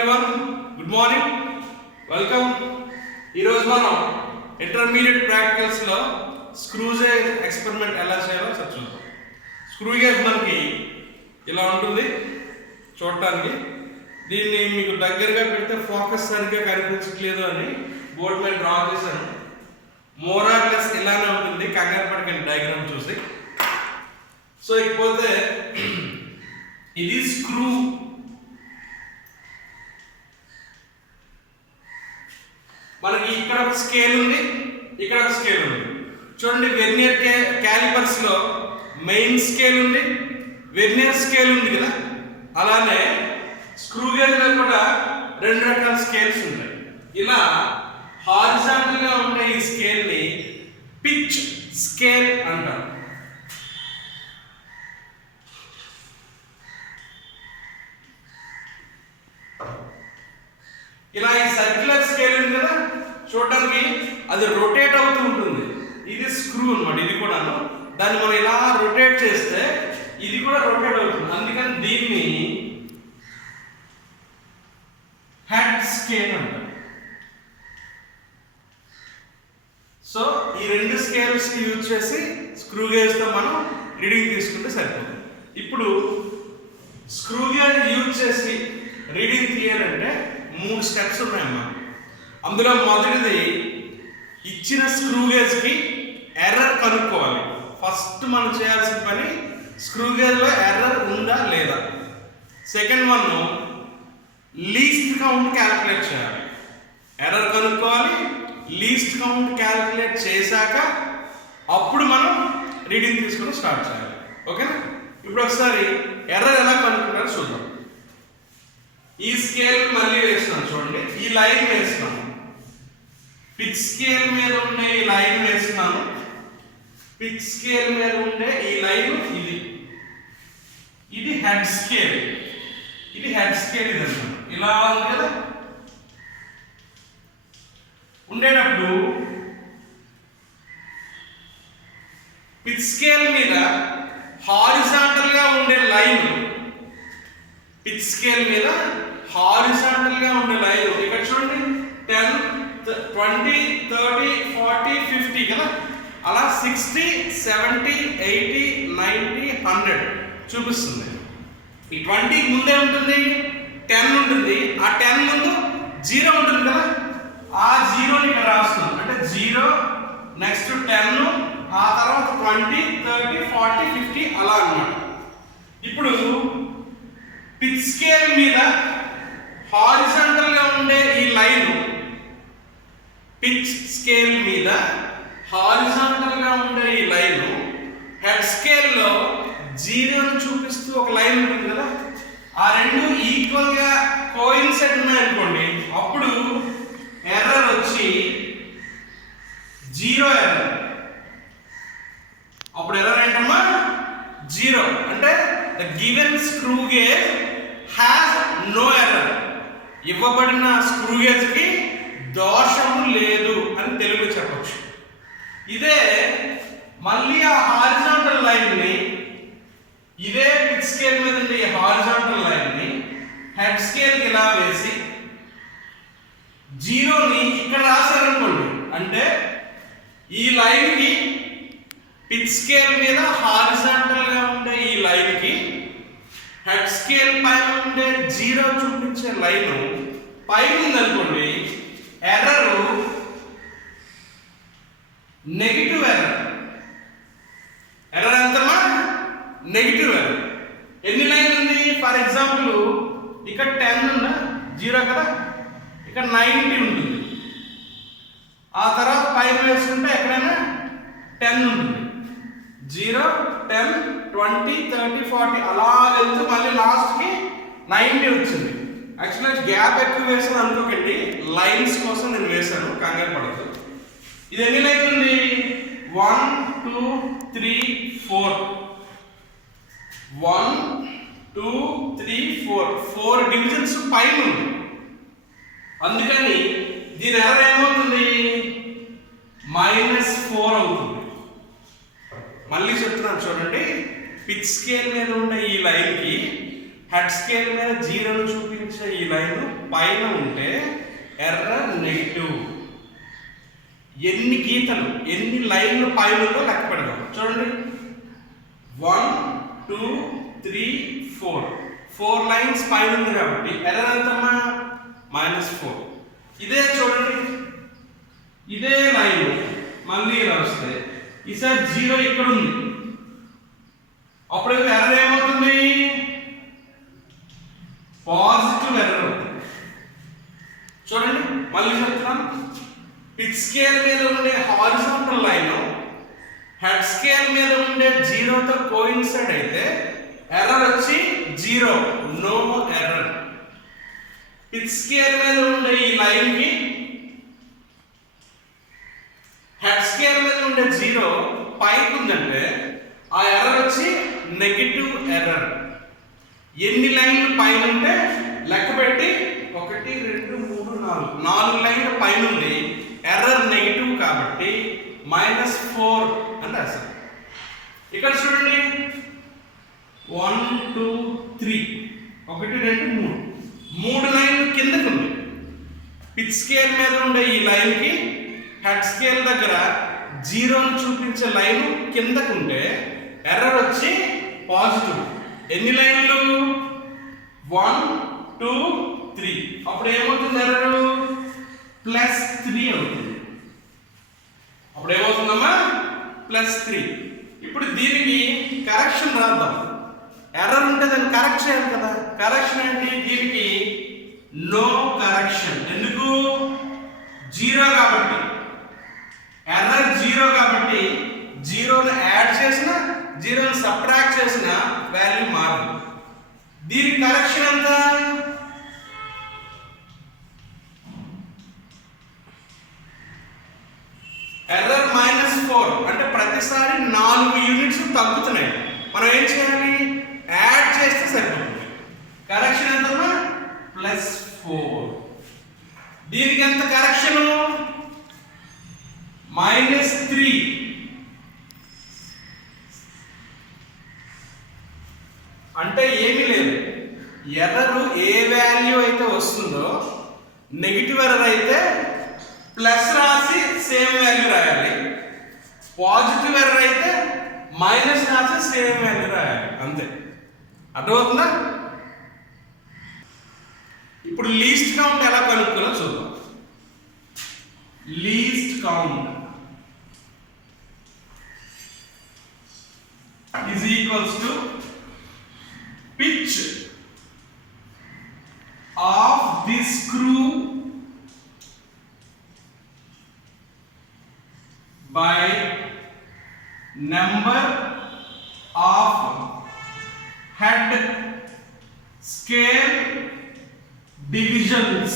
Everyone, good morning, welcome. ఈరోజు మనం intermediate ప్రాక్టికల్స్లో screw gauge experiment ఎలా చేయాలో చూద్దాం. స్క్రూ గేజ్ మనకి ఇలా ఉంటుంది చూడటానికి. దీన్ని మీకు దగ్గరగా పెడితే ఫోకస్ సరిగ్గా కనిపించట్లేదు అని బోర్డు మీద డ్రా చేశాను. మోర్ ఆర్ లెస్ ఇలానే ఉంటుంది, కంగారు పడకండి డయాగ్రామ్ చూసి. సో ఇకపోతే ఇది స్క్రూ. మనకి ఇక్కడ ఒక స్కేల్ ఉంది, ఇక్కడ ఒక స్కేల్ ఉంది. చూడండి, వెర్నియర్ క్యాలిపర్స్ లో మెయిన్ స్కేల్ ఉంది, వెర్నియర్ స్కేల్ ఉంది కదా. అలానే స్క్రూ గేజ్ లో కూడా రెండు రకాల స్కేల్స్ ఉంటాయి. ఇలా హారిజాంటల్ గా ఉండే ఈ స్కేల్ ని పిచ్ స్కేల్ అంటారు. ఇలా ఈ సర్క్యులర్ స్కేల్ ఉంది కదా, చూడడానికి అది రొటేట్ అవుతూ ఉంటుంది. ఇది స్క్రూ అన్నమాట. ఇది కూడాను దాన్ని మనం ఇలా రొటేట్ చేస్తే ఇది కూడా రొటేట్ అవుతుంది. అందుకని దీన్ని హెడ్ స్కేల్ అంటారు. సో ఈ రెండు స్కేల్స్ యూజ్ చేసి స్క్రూ గేజ్ తో మనం రీడింగ్ తీసుకుంటే సరిపోతుంది. ఇప్పుడు స్క్రూ గేజ్ యూజ్ చేసి రీడింగ్ తీయాలంటే 3 స్టెప్స్ ఉన్నాయమ్మా. అందులో మొదటిది ఇచ్చిన స్క్రూ గేజ్ కి ఎర్రర్ కనుక్కోవాలి. ఫస్ట్ మనం చేయాల్సిన పని స్క్రూ గేజ్ లో ఎర్రర్ ఉందా లేదా. Second one least count calculate చేయాలి. ఎర్రర్ కనుక్కోవాలి, లీస్ట్ కౌంట్ క్యాల్కులేట్ చేశాక అప్పుడు మనం రీడింగ్ తీసుకుని స్టార్ట్ చేయాలి. ఓకేనా? ఇప్పుడు ఒకసారి ఎర్రర్ ఎలా కనుక్కుంటారో చూద్దాం. ఈ స్కేల్ మళ్ళీ వేస్తున్నాను చూడండి. ఈ లైన్ వేస్తున్నాను, పిచ్ స్కేల్ మీద ఉండే ఈ లైన్ వేస్తున్నాను. పిచ్ స్కేల్ మీద ఉండే ఈ లైన్ ఇది హెడ్ స్కేల్. ఇది హెడ్ స్కేల్. ఇది అన్నమాట ఇలా ఉంది కదా. ఉండేటప్పుడు పిచ్ స్కేల్ మీద హారిజాంటల్ గా ఉండే లైన్, పిచ్ స్కేల్ మీద హారిజాంటల్ గా ఉండే లైన్ ఇక్కడ చూడండి 10, 20, 30, 40, 50 కదా. అలా 60, 70, 80, 90, 100 చూపిస్తుంది. ఈ 20 ముందే ఉంటుంది, 10 ఉంటుంది. ఆ 10 ముందు 0 ఉంటుంది కదా. ఆ 0ని ఇక్కడ రాస్తున్నాం. అంటే 0 నెక్స్ట్ 10, ఆ తర్వాత 20, 30, 40, 50 అలా అన్నమాట. ఇప్పుడు పిచ్ స్కేల్ మీద హారిజాంటల్ గా ఉండే ఈ లైన్, పిచ్ స్కేల్ మీద హారిజాంటల్ గా ఉండే ఈ లైన్ హెడ్ స్కేల్ లో 0ని చూపిస్తూ ఒక లైన్ ఉంటుంది కదా. ఆ రెండు ఈక్వల్ గా కోయిన్సైడ్ ఉన్నాయనుకోండి, అప్పుడు ఎర్రర్ వచ్చి 0 ఎర్రర్. అప్పుడు ఎర్రర్ ఏంటమ్మా? 0. అంటే the given screw gauge has no error. ఇవ్వబడిన స్క్రూ గేజ్ కి దోషము లేదు అని తెలుగులో చెప్పొచ్చు. ఇదే మళ్ళీ ఆ హారిజాంటల్ లైన్ ని, ఇదే పిచ్ స్కేల్ మీద ఉండే ఈ హారిజాంటల్ లైన్ ని హెడ్ స్కేల్ కి ఇలా వేసి 0ని ఇక్కడ రాశారనుకోండి, అంటే ఈ లైన్ కి పిచ్ స్కేల్ మీద హారిజాంటల్ గా ఉండే ఈ లైన్ కి హెడ్ స్కేల్ పైన ఉండే 0 చూపించే లైన్ పైన ఉందనుకోండి, ఎర్రర్ నెగిటివ్ ఎర్రర్. ఎర్రర్ ఎంతమా? Negative error. ఎన్ని లైన్ ఉంది? ఫర్ ఎగ్జాంపుల్ ఇక్కడ 10 ఉందా, 0 కదా. ఇక్కడ 90 ఉంటుంది. ఆ తర్వాత పైన వేసుకుంటే ఎక్కడైనా 10 ఉంటుంది. 0, 10, 20, 30, 40 అలా వెళ్తూ మళ్ళీ లాస్ట్ కి 90 వచ్చింది. యాక్చువల్గా గ్యాప్ ఎక్కువ వేసాను అనుకోకండి, లైన్స్ కోసం నేను వేసాను, కంగారు పడదు. ఇది ఎన్ని లైన్ ఉంది? 1, 2, 3, 4. 1, 2, 3, 4 డివిజన్స్ పైన ఉంది. అందుకని దీని ఎర్రర్ ఏమవుతుంది? -4 అవుతుంది. మళ్ళీ చెప్తున్నాను చూడండి, పిచ్ స్కేల్ మీద ఉన్న ఈ లైన్ కి హెడ్ స్కేల్ మీద 0ను చూపించే ఈ లైన్ పైన ఉంటే ఎర్రర్ నెగిటివ్. ఎన్ని గీతలు ఎన్ని లైన్లు పైన ఉందో లెక్క పెడదాం. చూడండి 1 2 3 4 లైన్స్ పైన ఉంది కాబట్టి ఎర్రర్ ఎంతమ్మా -4. ఇదే చూడండి ఇదే లైన్ మళ్ళీ ఇలా వస్తే ఈసారి 0 ఇక్కడ ఉంది, అప్పుడు ఎర్రర్ ఏమవుతుంది పాజిటివ్ ఎర్రర్ అవుతుంది. చూడండి మళ్ళీ చెప్తున్నాను, పిచ్ స్కేల్ మీద ఉండే హారిజాంటల్ లైన్ హెడ్ స్కేల్ మీద ఉండే 0తో కోయిన్సైడ్ అయితే ఎర్రర్ వచ్చి 0, నో ఎర్రర్. పిచ్ స్కేల్ మీద ఉండే ఈ లైన్ కి హెడ్ స్కేల్ మీద ఉండే 0 పైకి ఉందంటే ఆ ఎర్రర్ వచ్చి నెగిటివ్ ఎర్రర్. ఎన్ని లైన్లు పైన ఉంటే లెక్క పెట్టి 1 2 3 4 లైన్ల పైన ఉంది, ఎర్రర్ నెగిటివ్ కాబట్టి -4 అని రాశారు. ఇక్కడ చూడండి 1 2 3 1 2 3 లైన్లు కిందకు ఉంది. పిచ్ స్కేల్ మీద ఉండే ఈ లైన్ కి హెడ్ స్కేల్ దగ్గర 0ను చూపించే లైన్ కిందకు ఉంటే ఎర్రర్ వచ్చి పాజిటివ్. ఎన్ని లైన్లు 1 2 3, అప్పుడు ఏమవుతుంది ఎర్రర్ +3 అవుతుంది. అప్పుడు ఏమవుతుందమ్మా +3. ఇప్పుడు దీనికి కరెక్షన్ రాద్దాం. ఎర్రర్ ఉంటే దాన్ని కరెక్ట్ చేయాలి కదా. కరెక్షన్ ఏంటి, దీనికి నో కరెక్షన్. ఎందుకు 0 కాబట్టి, ఎర్రర్ 0 కాబట్టి 0ను యాడ్ చేసిన 0ను సబ్ట్రాక్ట్ చేసిన వాల్యూ మారదు. దీని కరెక్షన్ ఎంత ఎర్రర్ -4 అంటే ప్రతిసారి 4 యూనిట్స్ తగ్గుతున్నాయి. మనం ఏం చేయాలి, యాడ్ చేస్తే సరిపోతుంది. కరెక్షన్ ఎంతమ్మా +4. దీనికి ఎంత కరెక్షన్ -3. అంటే ఏమీ లేదు, ఎర్రర్ ఏ వాల్యూ అయితే వస్తుందో నెగిటివ్ ఎర్రర్ అయితే ప్లస్ రాసి సేమ్ వాల్యూ రాయాలి, పాజిటివ్ ఎర్రర్ అయితే మైనస్ రాసి సేమ్ వాల్యూ రాయాలి, అంతే. అర్థమవుతుందా? ఇప్పుడు లీస్ట్ కౌంట్ ఎలా కనుక్కోవాలో చూద్దాం. Least count is equals to pitch of the screw by number of head scale divisions.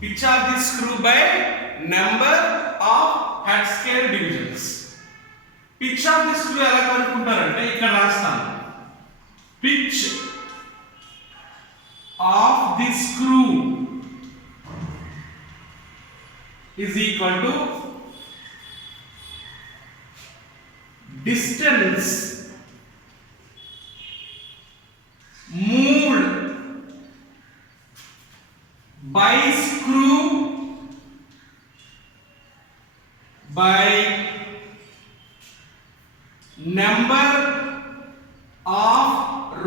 Pitch of the screw by number of head scale divisions. Pitch of the screw ఎలా కనుక్కుంటారంటే ఇక్కడ రాస్తాను. Pitch of the screw is equal to distance moved by screw by number of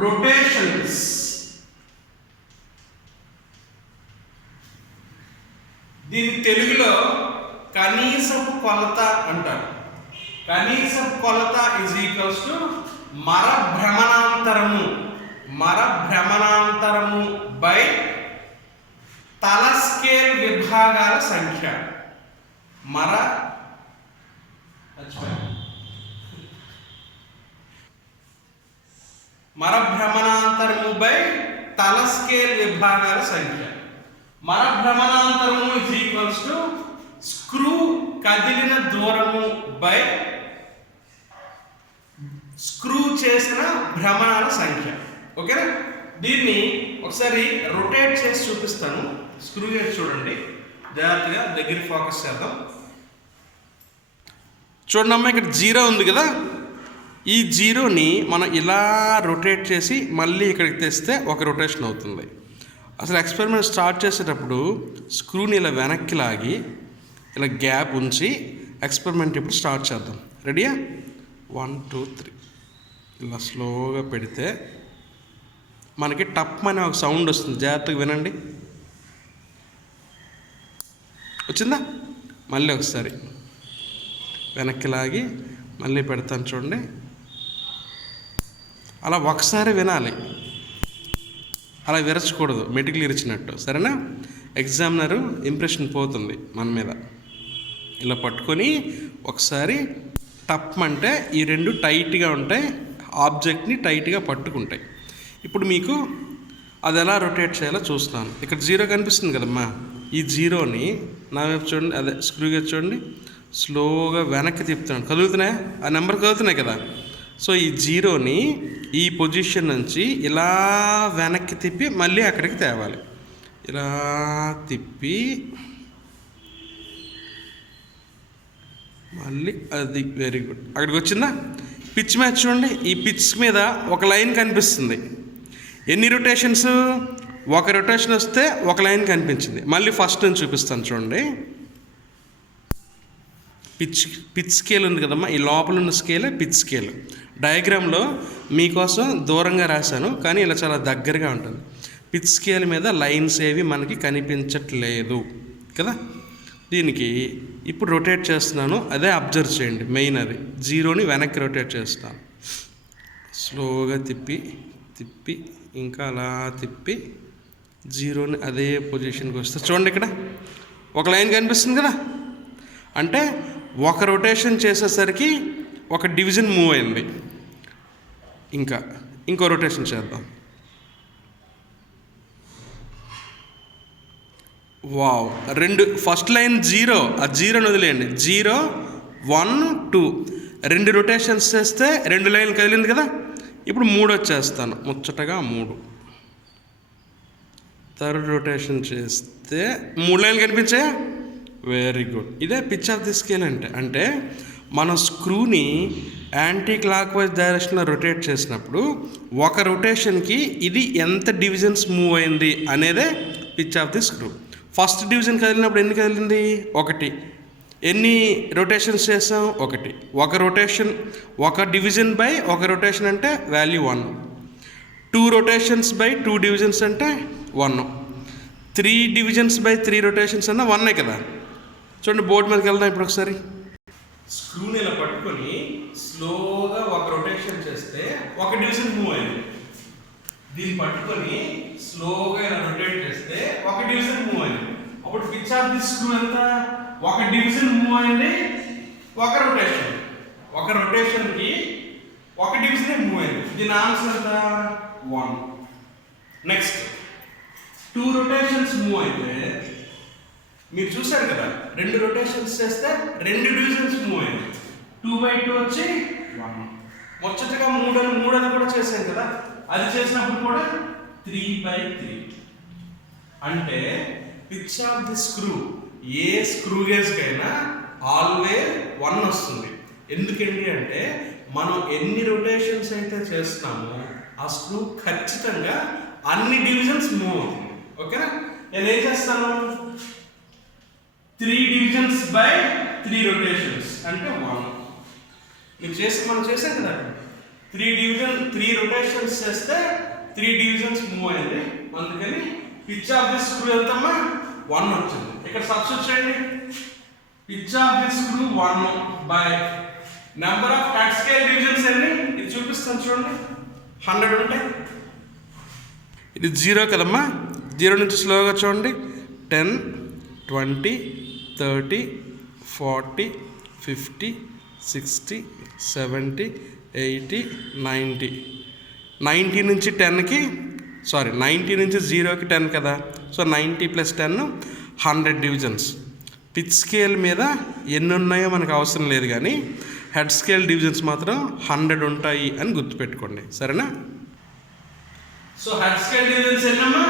rotations. దీని తెలుగులో కనీసపు కొలత అంటారు. కనీసపు కొలత is equals to మర భ్రమణాంతరము. మర భ్రమణాంతరము బై తల స్కేల్ విభాగాల సంఖ్య. మర భ్రమణాంతరము బై తల స్కేల్ విభాగాల సంఖ్య. మర భ్రమణాంతరము is equals to స్క్రూ కదిలిన దూరము బై స్క్రూ చేసిన భ్రమణాల సంఖ్య. ఓకేనా? దీన్ని ఒకసారి రొటేట్ చేసి చూపిస్తాను. స్క్రూ గేజ్ చూడండి, జాగ్రత్తగా దగ్గర ఫోకస్ చేద్దాం. చూడండి అమ్మా, ఇక్కడ 0 ఉంది కదా, ఈ జీరోని మనం ఇలా రొటేట్ చేసి మళ్ళీ ఇక్కడికి తెస్తే ఒక రొటేషన్ అవుతుంది. అసలు ఎక్స్పెరిమెంట్ స్టార్ట్ చేసేటప్పుడు స్క్రూని ఇలా వెనక్కి లాగి ఇలా గ్యాప్ ఉంచి ఎక్స్పెరిమెంట్ ఇప్పుడు స్టార్ట్ చేద్దాం. రెడీయా? 1 2 3 ఇలా స్లోగా పెడితే మనకి టప్ అనే ఒక సౌండ్ వస్తుంది. జాగ్రత్తగా వినండి. వచ్చిందా? మళ్ళీ ఒకసారి వెనక్కి లాగి మళ్ళీ పెడతాను చూడండి. అలా ఒకసారి వినాలి, అలా విరచకూడదు, మెటికల్ ఇరిచినట్టు. సరేనా? ఎగ్జామినరు ఇంప్రెషన్ పోతుంది మన మీద. ఇలా పట్టుకొని ఒకసారి టప్ అంటే ఈ రెండు టైట్గా ఉంటాయి, ఆబ్జెక్ట్ని టైట్గా పట్టుకుంటాయి. ఇప్పుడు మీకు అది ఎలా రొటేట్ చేయాలో చూస్తాను. ఇక్కడ జీరో కనిపిస్తుంది కదమ్మా, ఈ జీరోని నా వైపు చూడండి, అదే స్క్రూగా చూడండి, స్లోగా వెనక్కి తిప్పుతున్నాను. కదులుతున్నాయి, ఆ నెంబర్ కదులుతున్నాయి కదా. సో ఈ జీరోని ఈ పొజిషన్ నుంచి ఇలా వెనక్కి తిప్పి మళ్ళీ అక్కడికి తేవాలి. ఇలా తిప్పి మళ్ళీ, అది వెరీ గుడ్. అక్కడికి వచ్చిందా? పిచ్ మ్యాచ్ చూడండి, ఈ పిచ్ మీద ఒక లైన్ కనిపిస్తుంది. ఎన్ని రొటేషన్స్? ఒక రొటేషన్ వస్తే ఒక లైన్ కనిపించింది. మళ్ళీ ఫస్ట్ నుంచి చూపిస్తాను చూడండి. పిచ్ స్కేల్ ఉంది కదమ్మా, ఈ లోపల ఉన్న స్కేలే పిచ్ స్కేల్. డయాగ్రామ్లో మీకోసం దూరంగా రాశాను, కానీ ఇలా చాలా దగ్గరగా ఉంటుంది. పిచ్ స్కేల్ మీద లైన్స్ ఏవి మనకి కనిపించట్లేదు కదా. దీనికి ఇప్పుడు రొటేట్ చేస్తున్నాను, అదే అబ్జర్వ్ చేయండి. మెయిన్ అది జీరోని వెనక్కి రొటేట్ చేస్తాను. స్లోగా తిప్పి తిప్పి ఇంకా అలా తిప్పి జీరోని అదే పొజిషన్కి వస్తే చూడండి, ఇక్కడ ఒక లైన్ కనిపిస్తుంది కదా. అంటే ఒక రొటేషన్ చేసేసరికి ఒక డివిజన్ మూవ్ అయింది. ఇంకో రొటేషన్ చేద్దాం. వావ్, రెండు, ఫస్ట్ లైన్ జీరో, ఆ జీరోని వదిలేయండి. 0 1 2 రెండు రొటేషన్స్ చేస్తే రెండు లైన్లు కదిలింది కదా. ఇప్పుడు 3 వచ్చేస్తాను, ముచ్చటగా 3. థర్డ్ రొటేషన్ చేస్తే 3 లైన్లు కనిపించాయా? Very good. ఇదే పిచ్ ఆఫ్ ది స్కేల్ అంటే మనం స్క్రూని యాంటీ క్లాక్ వైజ్ డైరెక్షన్లో రొటేట్ చేసినప్పుడు ఒక రొటేషన్కి ఇది ఎంత డివిజన్స్ మూవ్ అయింది అనేదే pitch of the screw. First division కదిలినప్పుడు ఎన్ని కదిలింది? 1. ఎన్ని రొటేషన్స్ చేసాం? 1. ఒక రొటేషన్, ఒక డివిజన్ బై ఒక రొటేషన్ అంటే వాల్యూ 1. 2 రొటేషన్స్ బై 2 డివిజన్స్ అంటే 1. 3 డివిజన్స్ బై 3 రొటేషన్స్ అన్న 1 కదా. చూడండి, బోర్డు మీదకి వెళ్దాం ఇప్పుడు ఒకసారి. స్క్రూని ఇలా పట్టుకొని స్లోగా ఒక రొటేషన్ చేస్తే ఒక డివిజన్ మూవ్ అయింది. దీన్ని పట్టుకొని స్లోగా ఇలా రొటేట్ చేస్తే ఒక డివిజన్ మూవ్ అయింది. అప్పుడు పిచ్ ఆఫ్ ది స్క్రూ ఎంత? ఒక డివిజన్ మూవ్ అయింది, ఒక రొటేషన్. ఒక రొటేషన్కి ఒక డివిజన్ మూవ్ అయింది. దీని ఆన్సర్ ఎంత? 1. నెక్స్ట్ 2 రొటేషన్స్ మూవ్ అయితే మీరు చూసారు కదా, 2 రొటేషన్స్ చేస్తే 2 డివిజన్స్ మూవ్ అయింది. 2/2 వచ్చి 1. ముచ్చటగా 3 అని కూడా చేశాం కదా, అది చేసినప్పుడు కూడా 3/3. అంటే పిచ్ ఆఫ్ ది స్క్రూ ఏ స్క్రూ గేజ్కైనా ఆల్వేస్ 1 వస్తుంది. ఎందుకండి అంటే మనం ఎన్ని రొటేషన్స్ అయితే చేస్తున్నామో ఆ స్క్రూ ఖచ్చితంగా అన్ని డివిజన్స్ మూవ్ అవుతుంది. ఓకేనా? నేను ఏం చేస్తాను? 3 డివిజన్స్ బై 3 రొటేషన్స్ అంటే 1. మనం చేసాం కదా, 3 రొటేషన్స్ చేస్తే 3 డివిజన్స్ మూవ్ అయింది. అందుకని పిచ్ ఆఫ్ ది స్క్రూ ఎంతమ్మా? 1 వచ్చింది. ఇక్కడ సబ్స్టిట్యూట్ చేయండి. Pitch of the screw 1 by number of head scale divisions ఎన్ని? ఇది చూపిస్తాను చూడండి, 100 ఉంటాయి. ఇది 0 కదమ్మా. 0 నుంచి స్లోగా చూడండి. 10 20 30 40 50 60 70 80 90. 90 నుంచి 10కి, సారీ 90 నుంచి 0కి 10 కదా. So 90 + 10 100 divisions. పిచ్ స్కేల్ మీద ఎన్ని ఉన్నాయో మనకు అవసరం లేదు, కానీ హెడ్ స్కేల్ డివిజన్స్ మాత్రం 100 ఉంటాయి అని గుర్తుపెట్టుకోండి. సరేనా? సో హెడ్ స్కేల్ డివిజన్స్ ఎన్నమ్మా?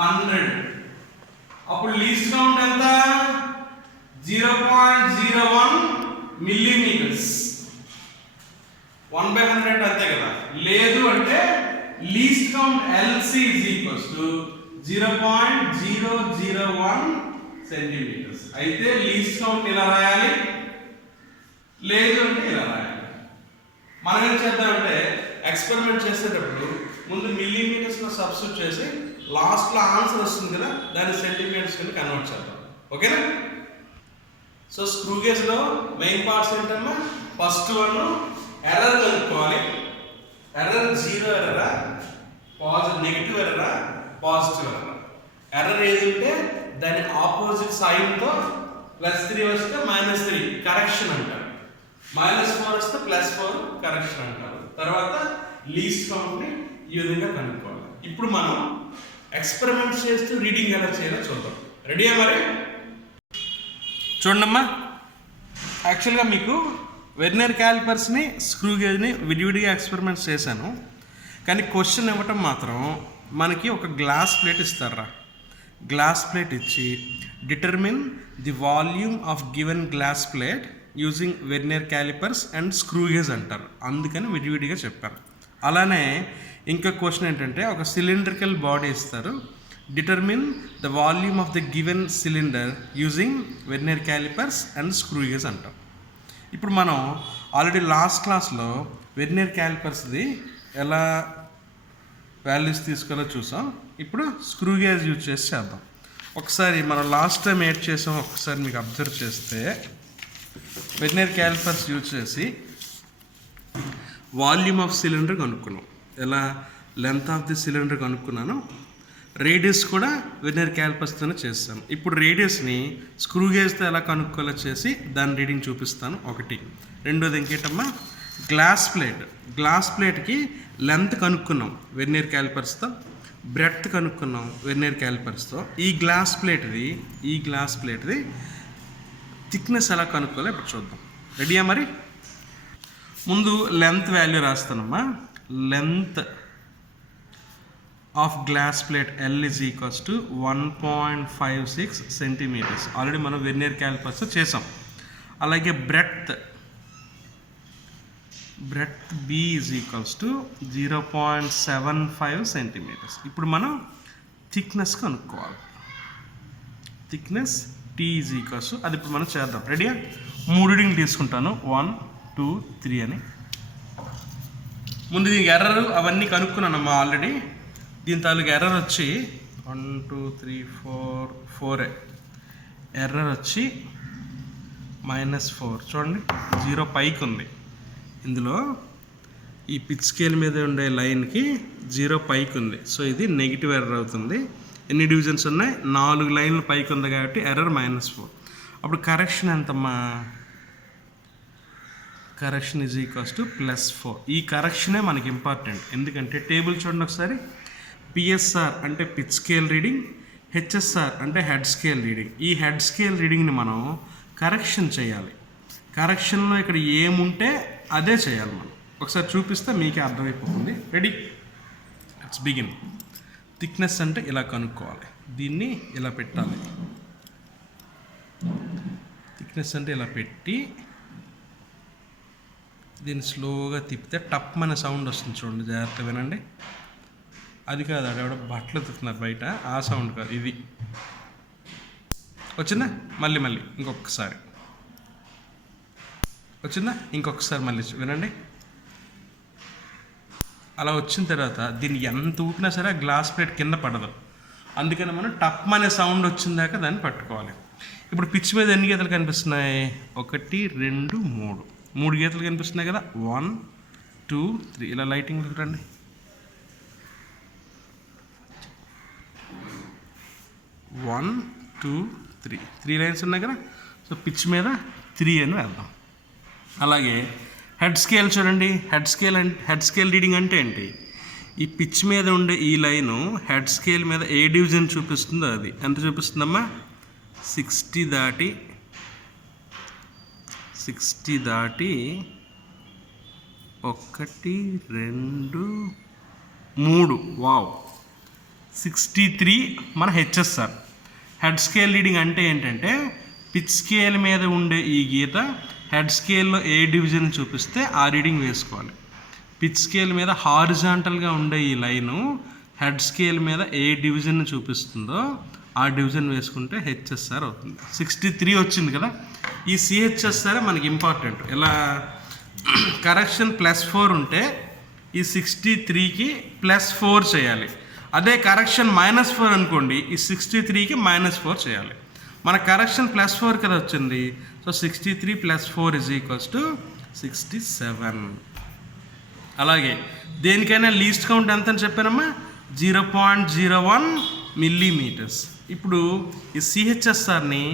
100. అప్పుడు లీస్ట్ కౌంట్ ఎంత? 0.01 మిల్లీమీటర్స్. 1/100 అంతే కదా. లేదు అంటే least count LC is equals to 0.001 centimetres. అయితే లీస్ట్ కౌంట్ ఇలా రాయాలి, లేదు అంటే ఇలా రాయాలి. మనం ఏం చేద్దామంటే ఎక్స్పెరిమెంట్ చేసేటప్పుడు ముందు మిల్లీమీటర్స్లో సబ్స్టిట్యూట్ చేసి లాస్ట్లో ఆన్సర్ వస్తుంది కదా దాన్ని సెంటీమీటర్స్ కింద కన్వర్ట్ చేద్దాం. ఓకేనా? సో స్క్రూ గేజ్లో మెయిన్ పార్ట్స్ ఏంటన్నా, ఫస్ట్ వన్ ఎర్రర్ కనుక్కోవాలి. ఎర్రర్ 0 ఎర్రరా, నెగిటివ్ ఎర్రరా, పాజిటివ్ ఎర్రరా. ఎర్రర్ ఏది ఉంటే దాని ఆపోజిట్ సైన్తో +3 వస్తే -3 కరెక్షన్ అంటారు, -4 వస్తే +4 కరెక్షన్ అంటారు. తర్వాత లీస్ట్ కౌంట్ని ఈ విధంగా కనుక్కోవాలి. ఇప్పుడు మనం ఎక్స్పెరిమెంట్ చేస్తూ రీడింగ్ ఎలా చేయాలో చూద్దాం. రెడీయా మరి? చూడమ్మా, యాక్చువల్గా మీకు వెర్నియర్ క్యాలిపర్స్ని స్క్రూ గేజ్ని విడివిడిగా ఎక్స్పెరిమెంట్స్ చేశాను. కానీ క్వశ్చన్ ఇవ్వటం మాత్రం మనకి ఒక గ్లాస్ ప్లేట్ ఇస్తారా. గ్లాస్ ప్లేట్ ఇచ్చి determine the volume of given glass plate using vernier callipers and screw gauge అంటారు. అందుకని విడివిడిగా చెప్పారు. అలానే ఇంకా క్వశ్చన్ ఏంటంటే ఒక సిలిండ్రికల్ బాడీ ఇస్తారు, determine the volume of the given cylinder using vernier callipers and screw gauge అంటాం. ఇప్పుడు మనం ఆల్రెడీ లాస్ట్ క్లాస్లో వెర్నియర్ క్యాలిపర్స్ది ఎలా వాల్యూస్ తీసుకోవాలో చూసాం. ఇప్పుడు స్క్రూ గేజ్ యూజ్ చేసి చేద్దాం. ఒకసారి మనం లాస్ట్ టైం ఏడ్ చేసాం, ఒకసారి మీకు అబ్జర్వ్ చేస్తే వెర్నియర్ క్యాలిపర్స్ యూజ్ చేసి వాల్యూమ్ ఆఫ్ సిలిండర్ కనుక్కున్నాం. ఎలా? లెంత్ ఆఫ్ ది సిలిండర్ కనుక్కున్నాను. రేడియస్ కూడా వెర్నియర్ క్యాలిపర్స్తోనే చేస్తాను. ఇప్పుడు రేడియస్ని స్క్రూ గేజ్తో ఎలా కనుక్కోవాలో చేసి దాని రీడింగ్ చూపిస్తాను. ఒకటి. రెండోది ఇంకేటమ్మా, గ్లాస్ ప్లేట్. గ్లాస్ ప్లేట్కి లెంత్ కనుక్కున్నాం వెర్నియర్ క్యాలిపర్స్తో, బ్రెడ్త్ కనుక్కున్నాం వెర్నియర్ క్యాలిపర్స్తో. ఈ గ్లాస్ ప్లేట్ది థిక్నెస్ ఎలా కనుక్కోవాలో ఇప్పుడు చూద్దాం. రెడీయా మరి? ముందు లెంత్ వాల్యూ రాస్తానమ్మా. Length of glass plate L is equals to 1.56 centimetres. Already మనం వెర్నియర్ క్యాలిపర్స్ చేసాం. అలాగే breadth B is equals to 0.75 centimetres. ఇప్పుడు మనం థిక్నెస్ కనుక్కోవాలి. Thickness T is equals to, అది ఇప్పుడు మనం చేద్దాం. రెడీయా? 3 రీడింగ్ తీసుకుంటాను, 1, 2, 3 అని. ముందు దీనికి ఎర్రర్ అవన్నీ కనుక్కున్నానమ్మా ఆల్రెడీ. దీని తాలూకు ఎర్రర్ వచ్చి 1, 2, 3, 4 ఎర్రర్ వచ్చి -4. చూడండి, 0 పైకి ఉంది. ఇందులో ఈ పిచ్ స్కేల్ మీద ఉండే లైన్కి 0 పైకి ఉంది. సో ఇది నెగిటివ్ ఎర్రర్ అవుతుంది. ఎన్ని డివిజన్స్ ఉన్నాయి? 4 లైన్లు పైకి ఉంది కాబట్టి ఎర్రర్ -4. అప్పుడు కరెక్షన్ ఎంతమ్మా? Correction is equals to +4. ఈ కరెక్షనే మనకి ఇంపార్టెంట్. ఎందుకంటే టేబుల్ చూడండి ఒకసారి. PSR అంటే పిచ్ స్కేల్ రీడింగ్, HSR అంటే హెడ్ స్కేల్ రీడింగ్. ఈ హెడ్ స్కేల్ రీడింగ్ని మనం కరెక్షన్ చేయాలి. కరెక్షన్లో ఇక్కడ ఏముంటే అదే చేయాలి మనం. ఒకసారి చూపిస్తే మీకే అర్థమైపోతుంది. రెడీ? Let's begin. థిక్నెస్ అంటే ఇలా కనుక్కోవాలి. దీన్ని ఇలా పెట్టాలి. థిక్నెస్ అంటే ఇలా పెట్టి దీన్ని స్లోగా తిప్పితే టప్ అనే సౌండ్ వస్తుంది. చూడండి, జాగ్రత్త వినండి. అది కాదు, ఎవడో బట్టలు తిప్పుతున్నారు బయట, ఆ సౌండ్ కాదు, ఇది వచ్చిందా? మళ్ళీ ఇంకొకసారి వచ్చిందా? ఇంకొకసారి మళ్ళీ వినండి. అలా వచ్చిన తర్వాత దీన్ని ఎంత ఊపినా సరే గ్లాస్ ప్లేట్ కింద పడదు. అందుకని మనం టప్ అనే సౌండ్ వచ్చిన దాకా దాన్ని పట్టుకోవాలి. ఇప్పుడు పిచ్ మీద ఎన్ని గీతలు కనిపిస్తున్నాయి? 1, 2, 3 గీతలు కనిపిస్తున్నాయి కదా. 1, 2, 3 ఇలా లైటింగ్ రండి. 1, 2, 3 లైన్స్ ఉన్నాయి కదా. సో పిచ్ మీద 3 అని వేద్దాం. అలాగే హెడ్ స్కేల్ చూడండి. హెడ్ స్కేల్ రీడింగ్ అంటే ఏంటి? ఈ పిచ్ మీద ఉండే ఈ లైను హెడ్ స్కేల్ మీద ఏ డివిజన్ చూపిస్తుందో అది ఎంత చూపిస్తుందమ్మా? 60 దాటి 1, 2, 3. వావ్, 63 మన HSR. హెడ్ స్కేల్ రీడింగ్ అంటే ఏంటంటే పిచ్ స్కేల్ మీద ఉండే ఈ గీత హెడ్ స్కేల్లో ఏ డివిజన్ చూపిస్తే ఆ రీడింగ్ వేసుకోవాలి. పిచ్ స్కేల్ మీద హారిజాంటల్గా ఉండే ఈ లైను హెడ్ స్కేల్ మీద ఏ డివిజన్ చూపిస్తుందో ఆ డివిజన్ వేసుకుంటే హెచ్ఎస్ఆర్ అవుతుంది. 63 వచ్చింది కదా, ఈ సిహెచ్ఎస్ఆర్ మనకి ఇంపార్టెంట్. ఎలా కరెక్షన్ +4 ఉంటే ఈ 63కి +4 చేయాలి. అదే కరెక్షన్ -4 అనుకోండి, ఈ 63కి -4 చేయాలి. మన కరెక్షన్ +4 కదా వచ్చింది. సో 63 + 4 = 67. అలాగే దేనికైనా లీస్ట్ కౌంట్ ఎంత అని చెప్పానమ్మా, 0.01 మిల్లీమీటర్స్. ఇప్పుడు ఈ సిహెచ్ఎస్ఆర్ని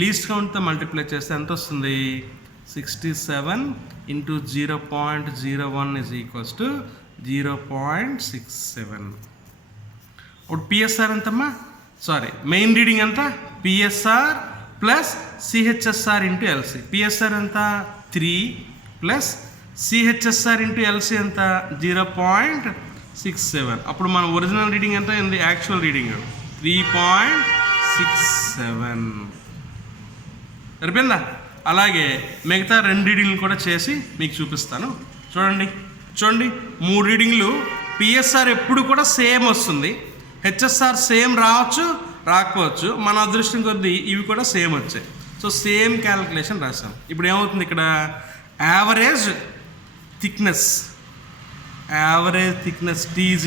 లీస్ట్ కౌంట్తో మల్టిప్లై చేస్తే ఎంత వస్తుంది, 67 × 0.01 = 0.67. ఇప్పుడు పిఎస్ఆర్ ఎంతమ్మా, మెయిన్ రీడింగ్ ఎంత, PSR plus CHSR into LC. PSR ఎంత 3 ప్లస్ సిహెచ్ఎస్ఆర్ ఇంటూ ఎల్సి ఎంత 0.67. అప్పుడు మన ఒరిజినల్ రీడింగ్ ఎంత ఉంది, యాక్చువల్ రీడింగ్ 3.67. సరిపోయిందా? అలాగే మిగతా 2 రీడింగ్లు కూడా చేసి మీకు చూపిస్తాను. చూడండి 3 రీడింగ్లు పిఎస్ఆర్ ఎప్పుడు కూడా సేమ్ వస్తుంది, హెచ్ఎస్ఆర్ సేమ్ రావచ్చు రాకపోవచ్చు, మన అదృష్టం కొద్దీ ఇవి కూడా సేమ్ వచ్చాయి. సో సేమ్ క్యాలిక్యులేషన్ రాసాం. ఇప్పుడు ఏమవుతుంది, ఇక్కడ యావరేజ్ థిక్నెస్ T =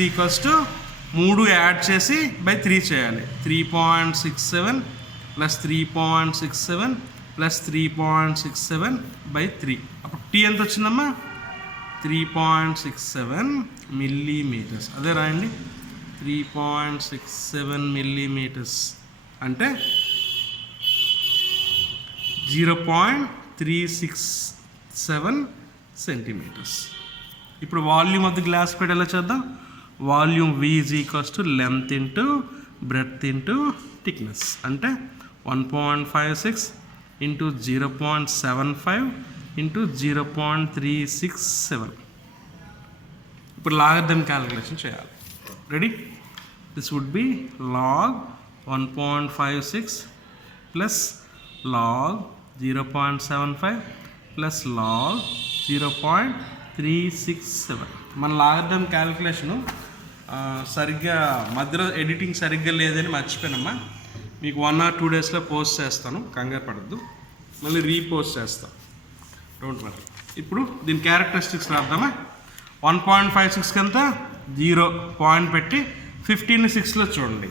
3 యాడ్ చేసి బై 3 చేయాలి. 3.67 + 3.67 + 3.67 / 3. అప్పుడు టీ ఎంత వచ్చిందమ్మా, 3.67 మిల్లీమీటర్స్. అదే రాయండి, 3.67 మిల్లీమీటర్స్ అంటే 0.367 సెంటీమీటర్స్. ఇప్పుడు volume of the glass plate ఎలా చేద్దాం, volume V = length into breadth into thickness అంటే 1.56 × 0.75 × 0.367. ఇప్పుడు లాగర్థం క్యాలిక్యులేషన్ చేయాలి. Ready, this would be log 1.56 plus log 0.75 plus log 0.367. మన లాగర్థం క్యాలిక్యులేషను సరిగ్గా మధ్యలో ఎడిటింగ్ సరిగ్గా లేదని మర్చిపోయినమ్మా. మీకు 1 or 2 డేస్లో పోస్ట్ చేస్తాను, కంగారు పడద్దు, మళ్ళీ రీపోస్ట్ చేస్తాను, డోంట్ వరీ. ఇప్పుడు దీని క్యారెక్టరిస్టిక్స్ రాద్దామా. 1.56 అంతా 0 పాయింట్ పెట్టి 15ని 6లో చూడండి.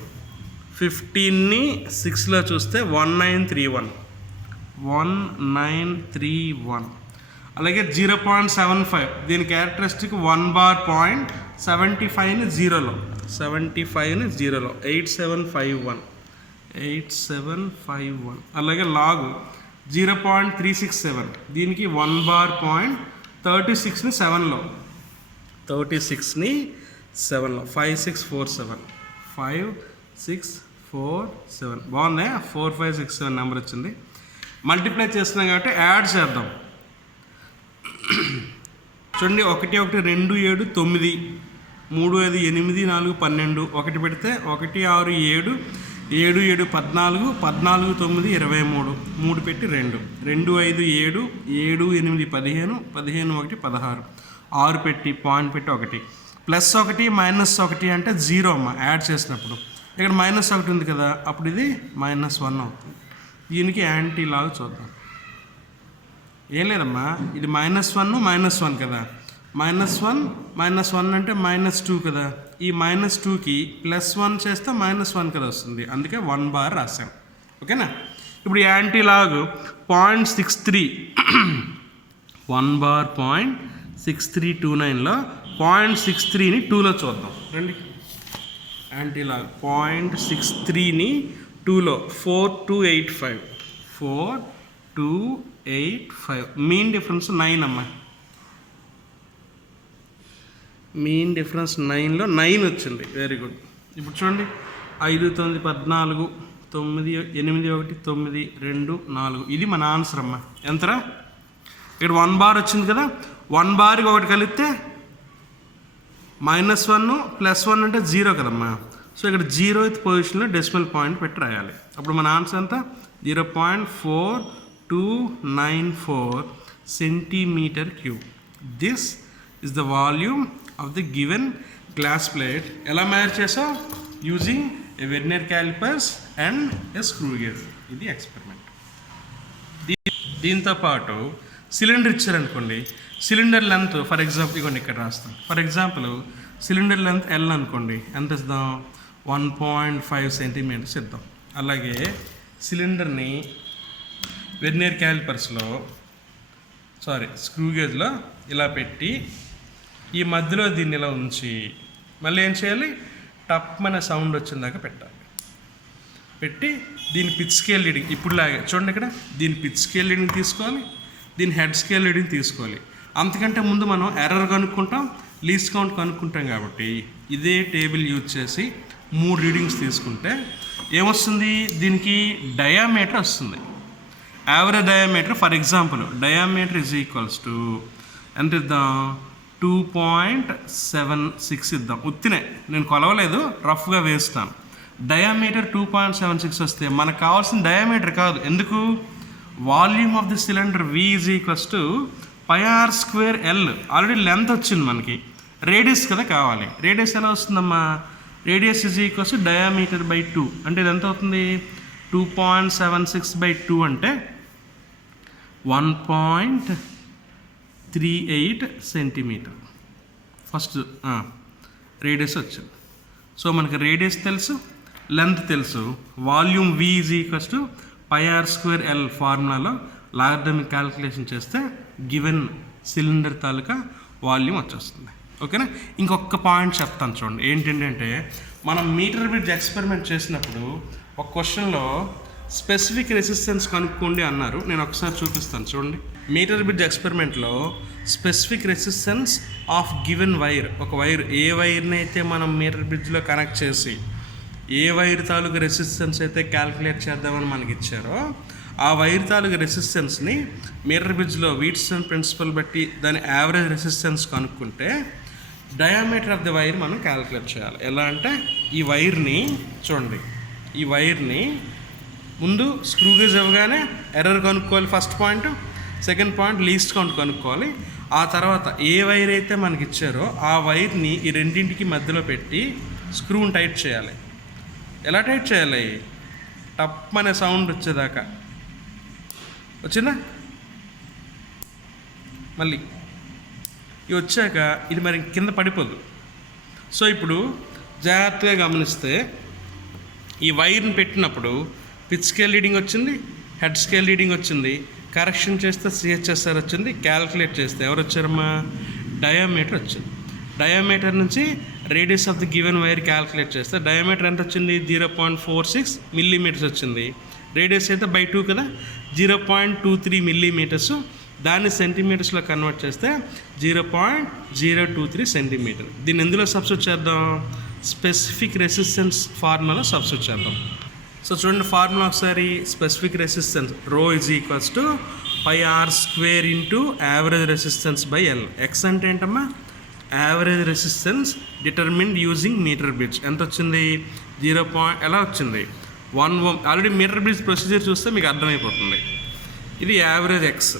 15ని 6లో చూస్తే 1931. అలాగే 0.75 దీని క్యారెక్టరిస్టిక్ 1 బార్ పాయింట్. 75ని 0లో 8751. అలాగే లాగ్ 0.367 దీనికి 1 బార్ పాయింట్. 36ని 7లో 5647 బాగుంది. 4567 నెంబర్ వచ్చింది. మల్టిప్లై చేస్తున్నాం కాబట్టి యాడ్ చేద్దాం. చూడండి, 1 1 2 7 9 3 5 8 4 12 1 పెడితే 1 6 7 7 7 14 14 9 23 3 పెట్టి 2 2 5 7 7 8 15 15 1 16 6 పెట్టి పాయింట్ పెట్టి 1 +1 -1 అంటే 0 అమ్మ. యాడ్ చేసినప్పుడు ఇక్కడ -1 ఉంది కదా, అప్పుడు ఇది -1 అవుతుంది. దీనికి యాంటీ లాగా చూద్దాం. ఏం లేదమ్మా, ఇది -1 కదా, -1 అంటే -2 కదా, ఈ -2కి +1 చేస్తే -1 కదా వస్తుంది, అందుకే 1 బార్ రాసాం. ఓకేనా. ఇప్పుడు యాంటీ లాగ్ 0.63 1 బార్ 0.6329లో 0.63ని 2లో చూద్దాం. రండి, యాంటీ లాగ్ 0.63ని 2లో 4285 మీన్ డిఫరెన్స్ 9 అమ్మా. మీన్ డిఫరెన్స్ 9లో 9 వచ్చింది. Very good. ఇప్పుడు చూడండి, 5 9 14 9 8 1 9 2 4 ఇది మన ఆన్సర్ అమ్మా. ఎంతరా, ఇక్కడ 1 బార్ వచ్చింది కదా, 1 బార్కి 1 కలిపితే -1 +1 అంటే 0 కదమ్మా. సో ఇక్కడ 0th పొజిషన్లో డెసిమల్ పాయింట్ పెట్టి రాయాలి. అప్పుడు మన ఆన్సర్ ఎంత, 0.4294 cm3. This is the volume of the given glass plate. ఎలా మెజర్ చేసాం? Using a vernier callipers and A screw gauge. ఇది ఎక్స్పెరిమెంట్. దీంతో పాటు సిలిండర్ ఇచ్చారనుకోండి, సిలిండర్ లెంత్ ఫర్ ఎగ్జాంపుల్ ఇవ్వండి ఇక్కడ రాస్తాం. For example cylinder length L అనుకోండి, ఎంత ఇద్దాం? 1.5 సెంటీమీటర్స్ ఇద్దాం. అలాగే సిలిండర్ని వెర్నియర్ క్యాలిపర్స్లో స్క్రూ గేజ్లో ఇలా పెట్టి ఈ మధ్యలో దీన్ని ఇలా ఉంచి మళ్ళీ ఏం చేయాలి? టప్ అనే సౌండ్ వచ్చిందాకా పెట్టాలి. పెట్టి దీని పిచ్ స్కేల్ రీడింగ్ ఇప్పుడు లాగా చూడండి ఇక్కడ, దీని పిచ్ స్కేల్ రీడింగ్ తీసుకోవాలి, దీని హెడ్ స్కేల్ రీడింగ్ తీసుకోవాలి. అంతకంటే ముందు మనం ఎర్రర్ కనుక్కుంటాం, లీస్ట్ కౌంట్ కనుక్కుంటాం. కాబట్టి ఇదే టేబుల్ యూజ్ చేసి 3 రీడింగ్స్ తీసుకుంటే ఏమొస్తుంది? దీనికి డయామీటర్ వస్తుంది. Average diameter for example diameter is equals to ఎంత ఇద్దాం? 2.76 ఇద్దాం. ఉత్తినే, నేను కొలవలేదు, రఫ్గా వేస్తాను. డయామీటర్ 2.76 వస్తే మనకు కావాల్సిన డయామీటర్ కాదు. ఎందుకు? Volume of the cylinder V is equals to πr²L. Already length వచ్చింది మనకి, రేడియస్ కదా కావాలి. రేడియస్ ఎలా వస్తుందమ్మా? Radius is equals to diameter by 2. అంటే ఇది ఎంత అవుతుంది? 2.76/2 అంటే 1.38 సెంటీమీటర్. ఫస్ట్ రేడియస్ వచ్చింది. సో మనకి రేడియస్ తెలుసు, లెంత్ తెలుసు. Volume V is equals to πr²L ఫార్ములాలో లాగరిథమిక్ క్యాలిక్యులేషన్ చేస్తే గివెన్ సిలిండర్ తాలూకా వాల్యూమ్ వచ్చేస్తుంది. ఓకేనా? ఇంకొక పాయింట్ చెప్తాను చూడండి. ఏంటంటే మనం మీటర్ బ్రిడ్జ్ ఎక్స్పెరిమెంట్ చేసినప్పుడు ఒక క్వశ్చన్లో స్పెసిఫిక్ రెసిస్టెన్స్ కనుక్కోండి అన్నారు. నేను ఒకసారి చూపిస్తాను చూడండి. మీటర్ బ్రిడ్జ్ ఎక్స్పెరిమెంట్లో specific resistance of given wire, ఒక వైర్ ఏ వైర్ని అయితే మనం మీటర్ బ్రిడ్జ్లో కనెక్ట్ చేసి ఏ వైర్ తాలూకు రెసిస్టెన్స్ అయితే క్యాల్కులేట్ చేద్దామని మనకి ఇచ్చారో ఆ వైర్ తాలూకు రెసిస్టెన్స్ని మీటర్ బ్రిడ్జ్లో వీట్స్టోన్ ప్రిన్సిపల్ బట్టి దాని యావరేజ్ రెసిస్టెన్స్ కనుక్కుంటే డయామీటర్ ఆఫ్ ది వైర్ మనం క్యాల్కులేట్ చేయాలి. ఎలా అంటే ఈ వైర్ని చూడండి, ఈ వైర్ని ముందు స్క్రూ గేజ్ ఇవ్వగానే ఎర్రర్ కనుక్కోవాలి first point, second point least count కనుక్కోవాలి. ఆ తర్వాత ఏ వైర్ అయితే మనకి ఇచ్చారో ఆ వైర్ని ఈ రెండింటికి మధ్యలో పెట్టి స్క్రూని టైట్ చేయాలి. ఎలా టైట్ చేయాలి? టప్ అనే సౌండ్ వచ్చేదాకా. వచ్చిందా? మళ్ళీ ఇవి వచ్చాక ఇది మరి కింద పడిపోదు. సో ఇప్పుడు జాగ్రత్తగా గమనిస్తే ఈ వైర్ని పెట్టినప్పుడు పిచ్ స్కేల్ రీడింగ్ వచ్చింది, హెడ్ స్కేల్ రీడింగ్ వచ్చింది, కరెక్షన్ చేస్తే CHSR వచ్చింది, క్యాల్కులేట్ చేస్తే ఎవరు వచ్చారమ్మా? డయామీటర్ వచ్చింది. డయామీటర్ నుంచి radius of the given wire calculate చేస్తే డయామీటర్ ఎంత వచ్చింది? 0.46 మిల్లీమీటర్స్ వచ్చింది. రేడియస్ అయితే బై 2 కదా, 0.23 మిల్లీమీటర్స్. దాన్ని సెంటీమీటర్స్లో కన్వర్ట్ చేస్తే 0.023 సెంటీమీటర్. దీన్ని ఎందులో సబ్స్టిట్యూట్ చేద్దాం? స్పెసిఫిక్ రెసిస్టెన్స్ ఫార్ములాలో సబ్స్టిట్యూట్ చేద్దాం. సో చూడండి ఫార్ములా ఒకసారి. Specific resistance rho is equals to πr² into average resistance by L. X అంటే ఏంటమ్మా? Average resistance determined using metre bridge. ఎంత వచ్చింది? 0. ఎలా వచ్చింది? 1 Ω. ఆల్రెడీ మీటర్ బ్రిడ్జ్ ప్రొసీజర్ చూస్తే మీకు అర్థమైపోతుంది. ఇది యావరేజ్ ఎక్స్.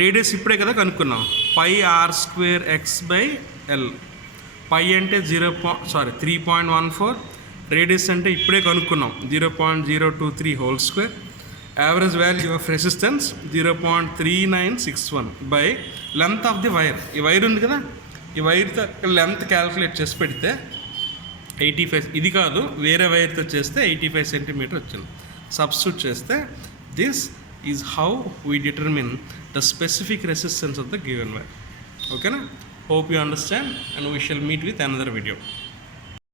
రేడియస్ ఇప్పుడే కదా కనుక్కున్నాం, πr²x/L. పై అంటే 3.14, రేడియస్ అంటే ఇప్పుడే కనుక్కున్నాం 0.023 whole square. Average value of resistance 0.3961 by length of the wire. ఈ వైర్ ఉంది కదా, ఈ వైర్తో లెంత్ క్యాల్కులేట్ చేసి పెడితే 85, ఇది కాదు వేరే వైర్తో చేస్తే 85 సెంటీమీటర్ వచ్చింది. సబ్స్టిట్యూట్ చేస్తే this is how we determine the specific resistance of the given wire. ఓకేనా? Hope you understand, and we shall meet with another video.